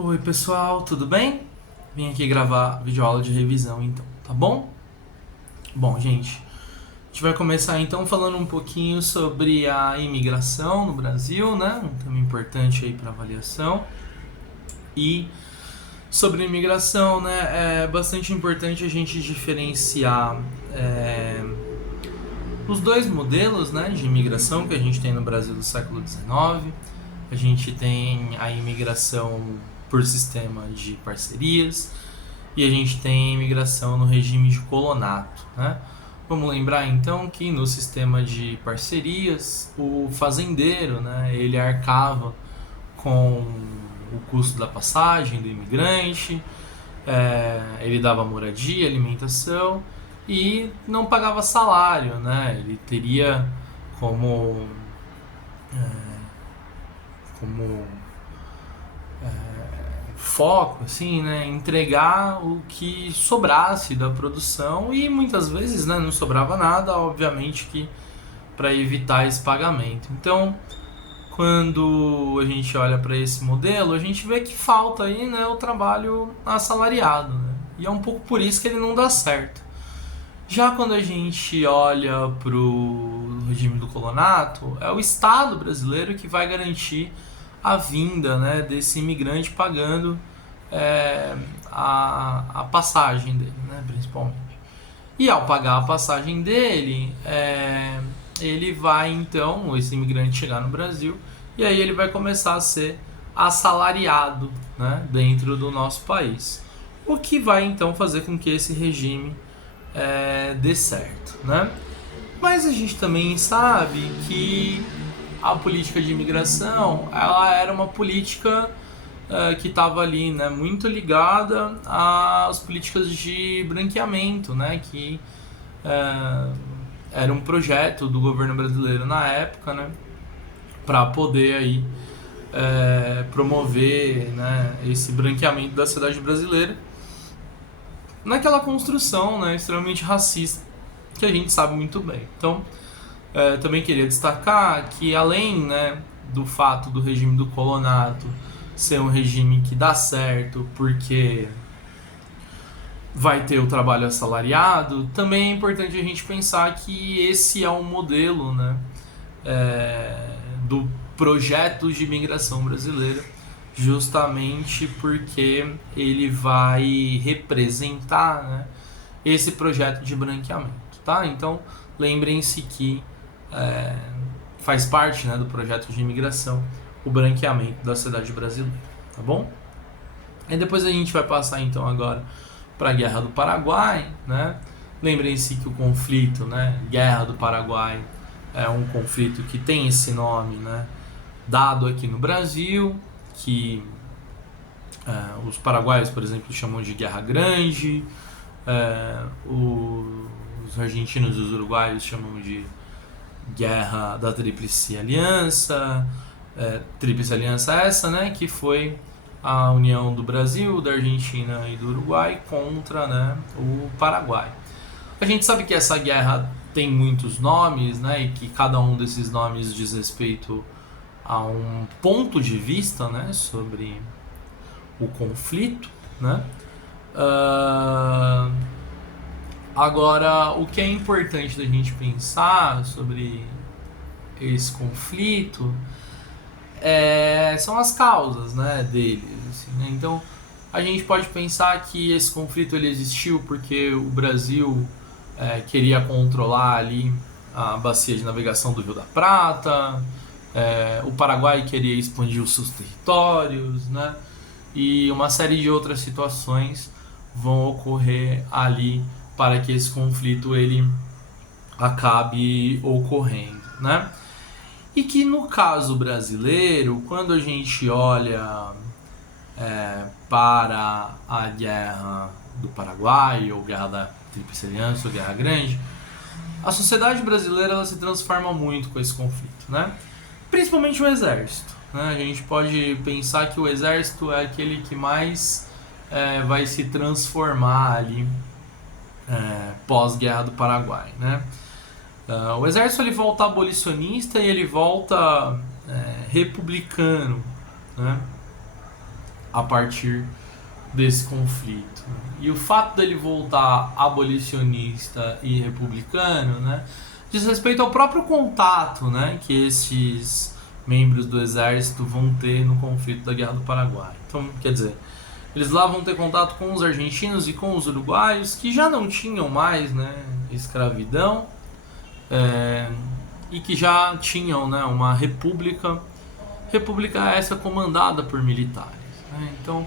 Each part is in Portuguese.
Oi pessoal, tudo bem? Vim aqui gravar videoaula de revisão então, tá bom? Bom, gente, a gente vai começar então falando um pouquinho sobre a imigração no Brasil, né? Um tema importante aí para avaliação. E sobre a imigração, né? É bastante importante a gente diferenciar os dois modelos, né, de imigração que a gente tem no Brasil do século XIX. A gente tem a imigração por sistema de parcerias e a gente tem a imigração no regime de colonato, né? Vamos lembrar então que no sistema de parcerias o fazendeiro, né, ele arcava com o custo da passagem do imigrante, ele dava moradia, alimentação e não pagava salário, né? Ele teria como como foco, assim, né, entregar o que sobrasse da produção e muitas vezes, né, não sobrava nada, obviamente que para evitar esse pagamento. Então, quando a gente olha para esse modelo, a gente vê que falta aí, né, o trabalho assalariado, né? E é um pouco por isso que ele não dá certo. Já quando a gente olha para o regime do colonato, é o Estado brasileiro que vai garantir a vinda, né, desse imigrante pagando a passagem dele, né, principalmente. E ao pagar a passagem dele, ele vai então, esse imigrante chegar no Brasil, e aí ele vai começar a ser assalariado, né, dentro do nosso país. O que vai então fazer com que esse regime dê certo, né? Mas a gente também sabe que a política de imigração ela era uma política que estava ali, né, muito ligada às políticas de branqueamento, né, que era um projeto do governo brasileiro na época, né, para poder aí promover, né, esse branqueamento da sociedade brasileira naquela construção, né, extremamente racista que a gente sabe muito bem. Então, também queria destacar que além, né, do fato do regime do colonato ser um regime que dá certo porque vai ter o trabalho assalariado, também é importante a gente pensar que esse é um modelo, né, do projeto de imigração brasileira, justamente porque ele vai representar, né, esse projeto de branqueamento, tá? Então lembrem-se que faz parte, né, do projeto de imigração o branqueamento da sociedade brasileira, tá bom? E depois a gente vai passar então agora para a Guerra do Paraguai, né? Lembrem-se que o conflito, né, Guerra do Paraguai, é um conflito que tem esse nome, né, dado aqui no Brasil, que os paraguaios, por exemplo, chamam de Guerra Grande, os argentinos e os uruguaios chamam de Guerra da Tríplice Aliança, Tríplice Aliança essa, né, que foi a união do Brasil, da Argentina e do Uruguai contra, né, o Paraguai. A gente sabe que essa guerra tem muitos nomes, né, e que cada um desses nomes diz respeito a um ponto de vista, né, sobre o conflito, né. Agora, o que é importante da gente pensar sobre esse conflito são as causas, né, deles. Assim, né? Então, a gente pode pensar que esse conflito ele existiu porque o Brasil queria controlar ali a bacia de navegação do Rio da Prata, o Paraguai queria expandir os seus territórios, né, e uma série de outras situações vão ocorrer ali para que esse conflito ele acabe ocorrendo, né? E que no caso brasileiro, quando a gente olha para a Guerra do Paraguai, ou Guerra da Tríplice Aliança, ou Guerra Grande, a sociedade brasileira ela se transforma muito com esse conflito, né? Principalmente o exército, né? A gente pode pensar que o exército é aquele que mais vai se transformar ali pós-Guerra do Paraguai, né? O exército ele volta abolicionista e ele volta republicano, né? a partir desse conflito. E o fato dele voltar abolicionista e republicano, né, diz respeito ao próprio contato, né, que esses membros do exército vão ter no conflito da Guerra do Paraguai. Então, quer dizer, eles lá vão ter contato com os argentinos e com os uruguaios, que já não tinham mais, né, escravidão, e que já tinham, né, uma república essa comandada por militares, né? Então,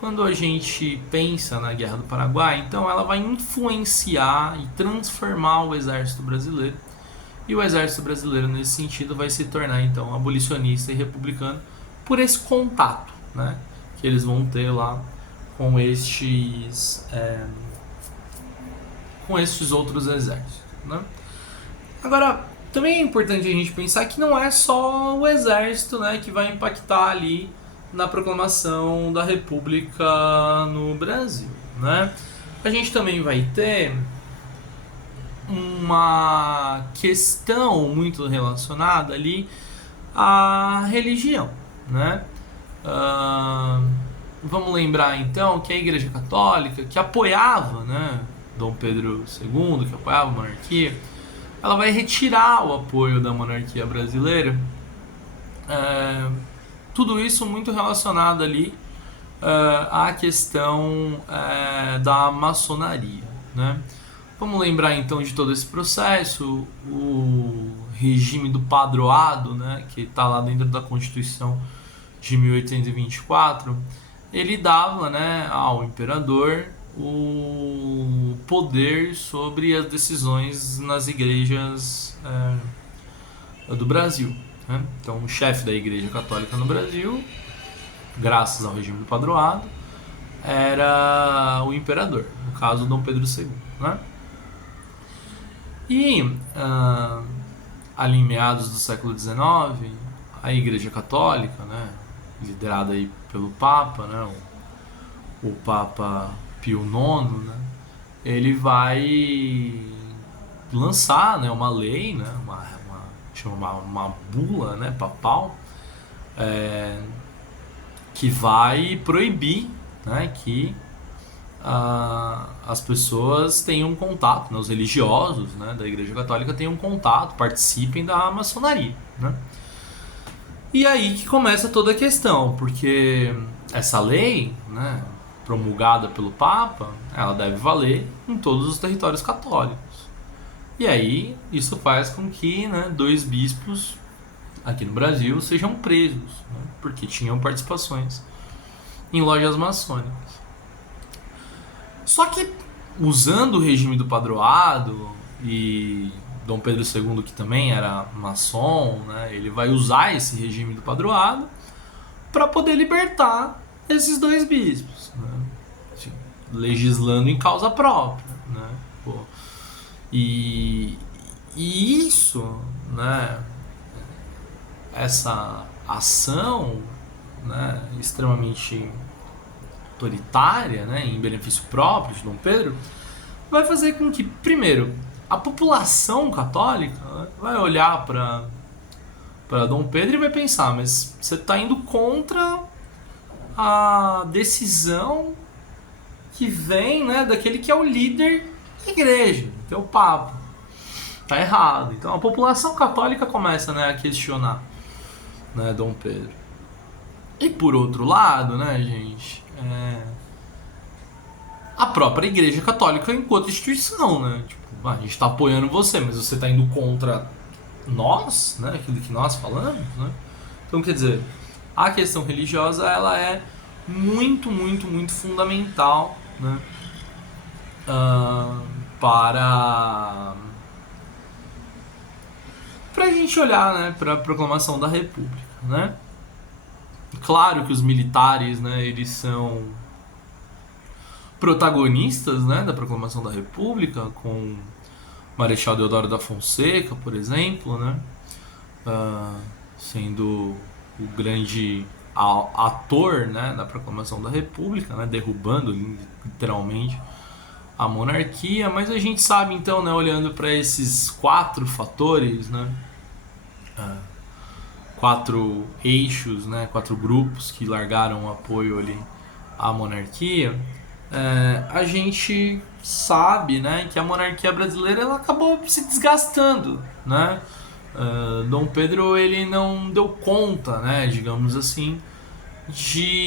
quando a gente pensa na Guerra do Paraguai, então ela vai influenciar e transformar o exército brasileiro. E o exército brasileiro, nesse sentido, vai se tornar, então, abolicionista e republicano por esse contato, né, que eles vão ter lá com estes outros exércitos, né? Agora, também é importante a gente pensar que não é só o exército, né, que vai impactar ali na proclamação da República no Brasil, né? A gente também vai ter uma questão muito relacionada ali à religião, né? Vamos lembrar então que a Igreja Católica, que apoiava, né, Dom Pedro II, que apoiava a monarquia, ela vai retirar o apoio da monarquia brasileira. Tudo isso muito relacionado ali à questão da maçonaria, né? Vamos lembrar então de todo esse processo, o regime do padroado, né, que está lá dentro da Constituição de 1824, ele dava, né, ao imperador o poder sobre as decisões nas igrejas do Brasil, né? Então, o chefe da Igreja Católica no Brasil, graças ao regime do padroado, era o imperador, no caso Dom Pedro II, né? E ali em meados do século XIX, a Igreja Católica, né, liderada aí pelo Papa, né, o Papa Pio IX, né, ele vai lançar, né, uma lei, né, uma bula, né, papal, que vai proibir, né, que as pessoas tenham contato, né, os religiosos, né, da Igreja Católica tenham contato, participem da maçonaria, né? E aí que começa toda a questão, porque essa lei, né, promulgada pelo Papa, ela deve valer em todos os territórios católicos. E aí isso faz com que, né, 2 bispos aqui no Brasil sejam presos, né, porque tinham participações em lojas maçônicas. Só que, usando o regime do padroado, e Dom Pedro II, que também era maçom, né, ele vai usar esse regime do padroado para poder libertar esses 2 bispos, né, assim, legislando em causa própria, né, pô. E isso, né, essa ação, né, extremamente autoritária, né, em benefício próprio de Dom Pedro, vai fazer com que, primeiro, a população católica, né, vai olhar para Dom Pedro e vai pensar, mas você está indo contra a decisão que vem, né, daquele que é o líder da igreja, que é o Papa. Tá errado. Então a população católica começa, né, a questionar, né, Dom Pedro. E por outro lado, né, gente, a própria Igreja Católica enquanto instituição, né? Tipo, a gente está apoiando você, mas você está indo contra nós, né? Aquilo que nós falamos, né? Então, quer dizer, a questão religiosa, ela é muito, muito, muito fundamental, né? Para a gente olhar, né, para a proclamação da República, né? Claro que os militares, né, eles são protagonistas, né, da proclamação da República, com Marechal Deodoro da Fonseca, por exemplo, né, sendo o grande ator, né, da proclamação da República, né, derrubando literalmente a monarquia. Mas a gente sabe então, né, olhando para esses 4 fatores, né, 4 eixos, né, 4 grupos que largaram o apoio ali à monarquia, a gente sabe, né, que a monarquia brasileira ela acabou se desgastando, né? Dom Pedro ele não deu conta, né, digamos assim, de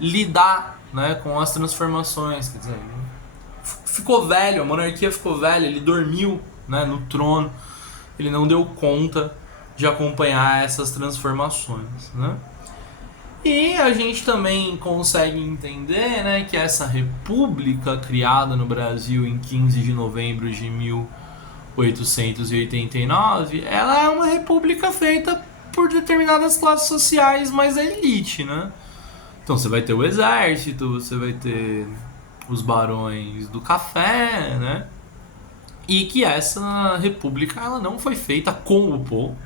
lidar, né, com as transformações, quer dizer, ficou velho, a monarquia ficou velha, ele dormiu, né, no trono, ele não deu conta de acompanhar essas transformações, né? E a gente também consegue entender, né, que essa república criada no Brasil em 15 de novembro de 1889, ela é uma república feita por determinadas classes sociais mais da elite, né? Então você vai ter o exército, você vai ter os barões do café, né? E que essa república ela não foi feita com o povo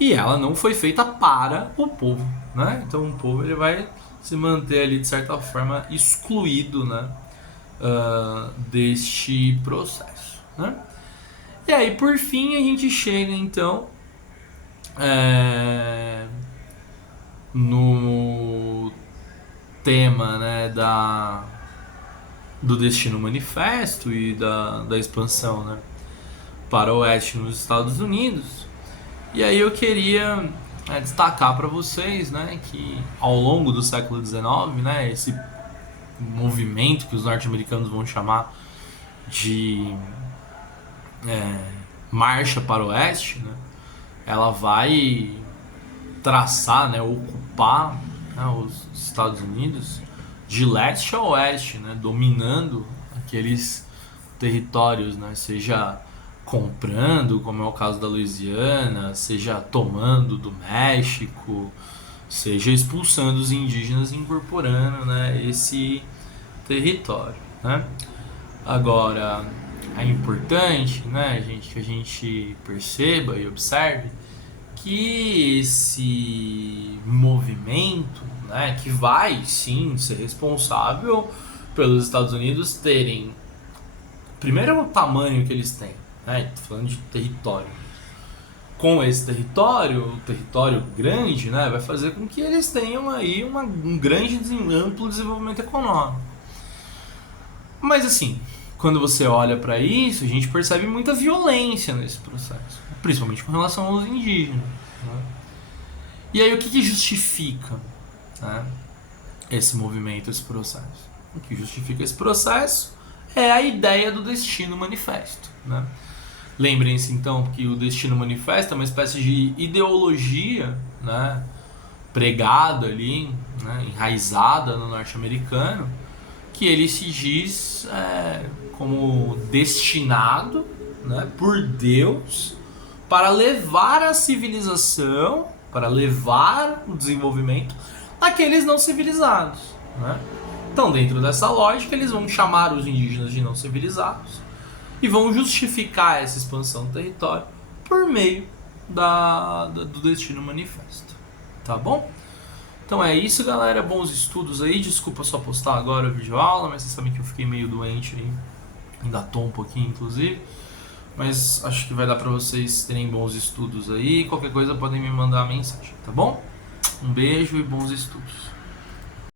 e ela não foi feita para o povo, né? Então o povo ele vai se manter ali de certa forma excluído, né? Deste processo, né? E aí por fim a gente chega então no tema, né, do Destino Manifesto e da expansão, né, para o oeste nos Estados Unidos. E aí eu queria destacar para vocês, né, que ao longo do século XIX, né, esse movimento que os norte-americanos vão chamar de marcha para o oeste, né, ela vai traçar, né, ocupar, né, os Estados Unidos de leste a oeste, né, dominando aqueles territórios, né, seja comprando, como é o caso da Louisiana, seja tomando do México, seja expulsando os indígenas e incorporando, né, esse território, né? Agora, é importante, né, gente, que a gente perceba e observe que esse movimento, né, que vai sim ser responsável pelos Estados Unidos terem, primeiro, o tamanho que eles têm, né, tô falando de território. Com esse território, o território grande, né, vai fazer com que eles tenham aí um grande, amplo desenvolvimento econômico. Mas assim, quando você olha para isso, a gente percebe muita violência nesse processo, principalmente com relação aos indígenas, né? E aí o que justifica, né, esse movimento, esse processo? O que justifica esse processo é a ideia do Destino Manifesto, né? Lembrem-se então que o Destino Manifesto é uma espécie de ideologia, né, pregada ali, né, enraizada no norte-americano, que ele se diz como destinado, né, por Deus para levar a civilização, para levar o desenvolvimento àqueles não civilizados, né? Então, dentro dessa lógica, eles vão chamar os indígenas de não civilizados e vão justificar essa expansão do território por meio do Destino Manifesto. Tá bom? Então é isso, galera. Bons estudos aí. Desculpa só postar agora a videoaula, mas vocês sabem que eu fiquei meio doente aí. Ainda tô um pouquinho, inclusive. Mas acho que vai dar pra vocês terem bons estudos aí. Qualquer coisa podem me mandar mensagem, tá bom? Um beijo e bons estudos.